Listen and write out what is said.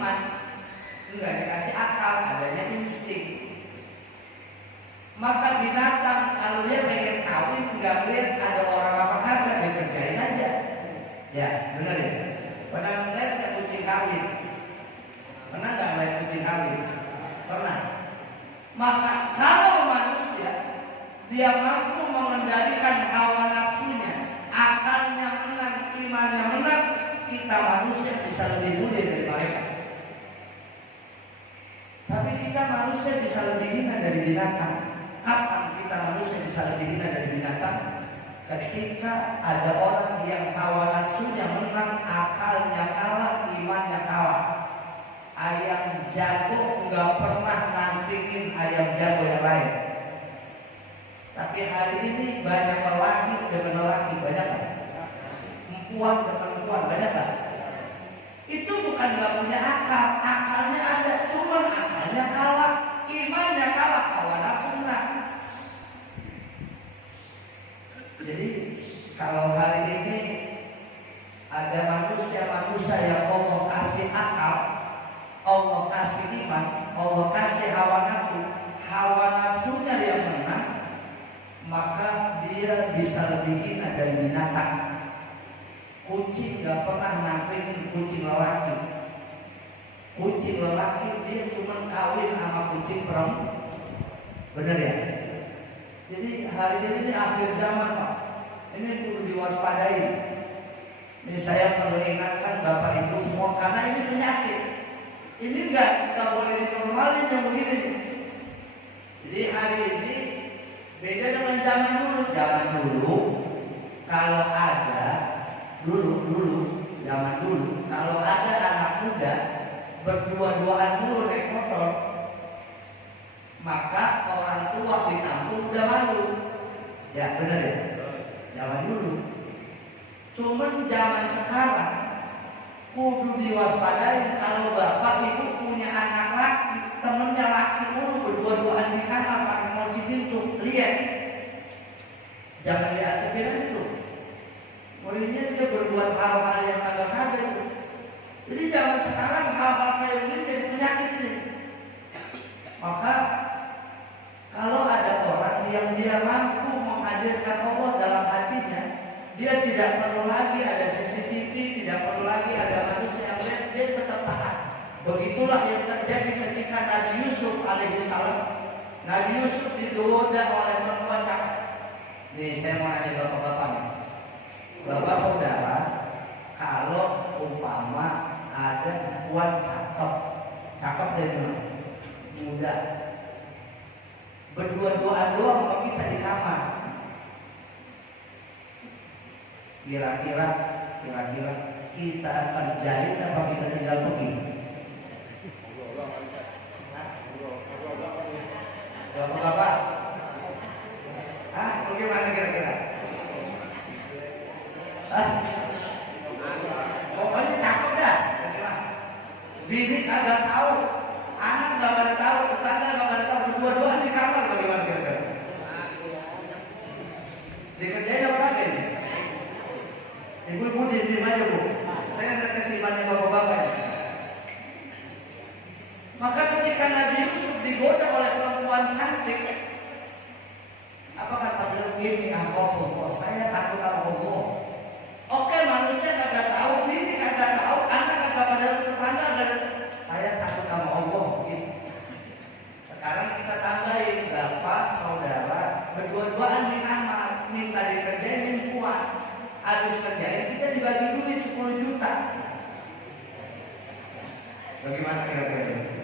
iman, enggak dikasih akal, adanya insting. Maka binatang kalau dia pengen kawin enggak lihat ada orang apa kagak, dia kerjain aja. Ya, benar ya. Pernah ngeliat nggak kucing kawin? Pernah nggak ngeliat kucing kawin? Pernah. Maka kalau manusia dia mampu mengendalikan hawa nafsunya, akalnya menang, imannya menang, kita manusia bisa lebih mulia dari mereka. Tapi kita manusia bisa lebih hina dari binatang. Kapan kita manusia bisa lebih hina dari binatang? Ketika ada orang yang hawa nafsunya menang, akalnya kalah, imannya kalah. Ayam jago nggak pernah nangkringin ayam jago yang lain. Tapi hari ini banyak lelaki dengan lelaki, banyak kan? Perempuan dengan perempuan, banyak kan? Itu bukan nggak punya akal, akalnya ada, cuman akalnya kalah, imannya kalah, hawa nafsu menang. Jadi kalau hari ini ada manusia-manusia yang Allah kasih akal, Allah kasih iman, Allah kasih hawa nafsunya yang menang, maka dia bisa lebih hina dari binatang. Kucing gak pernah nangkringin kucing lelaki. Kucing lelaki dia cuma kawin sama kucing perempuan. Bener ya? Jadi hari ini akhir zaman Pak. Ini perlu diwaspadai. Ini saya perlu ingatkan Bapak Ibu semua karena ini penyakit. Ini nggak boleh dinormalin yang begini. Jadi hari ini beda dengan zaman dulu. Zaman dulu kalau ada zaman dulu kalau ada anak muda berdua-duaan mulu naik motor, maka orang tua di kampung udah malu. Ya benar ya. Zaman dulu. Cuman zaman sekarang kudu diwaspadai kalau bapak ibu punya anak laki, temennya laki mulu berdua-duaan di kamar pakai kunci pintu, lihat. Jangan diaktifin itu. Mulainya dia berbuat hal-hal yang kagak-kagak. Jadi zaman sekarang hal-hal kayak gini jadi penyakit ini. Maka kalau ada orang yang dia mampu menghadirkan Allah dalam hatinya, dia tidak perlu lagi ada CCTV, tidak perlu lagi ada manusia yang lihat, dia tetap taat. Begitulah yang terjadi ketika Nabi Yusuf alaihissalam. Nabi Yusuf digoda oleh perempuan cakep. Nih saya mau nanya bapak-bapak nih. Bapak saudara, kalau umpama ada perempuan cakep dari mana? Muda, berdua-duaan doang sama kita di kamar, kira-kira kita kerjain apa kita tinggal pergi? Bapak-bapak, bagaimana kira-kira? Pokoknya cakep dah. Bini kagak tahu, anak gak pada tahu, tetangga gak pada tahu, berdua-duaan di kamar, bagaimana kira-kira? Dikerjain apa lagi? Ibu-ibu diam aja Bu. Saya ada kesimpannya bapak-bapak. Maka ketika Nabi Yusuf digoda oleh perempuan cantik, apa kata beliau? Ini Allah, saya takut sama Allah. Oke, manusia kagak tahu, ini kagak tahu, anak kagak pada tetangga, saya takut sama Allah. Gitu. Sekarang kita tambahin bapak, saudara, berdua-duaan di kamar, minta dikerjain ini kuat. Habis kerjain kita dibagi duit 10 juta. Bagaimana kira-kira?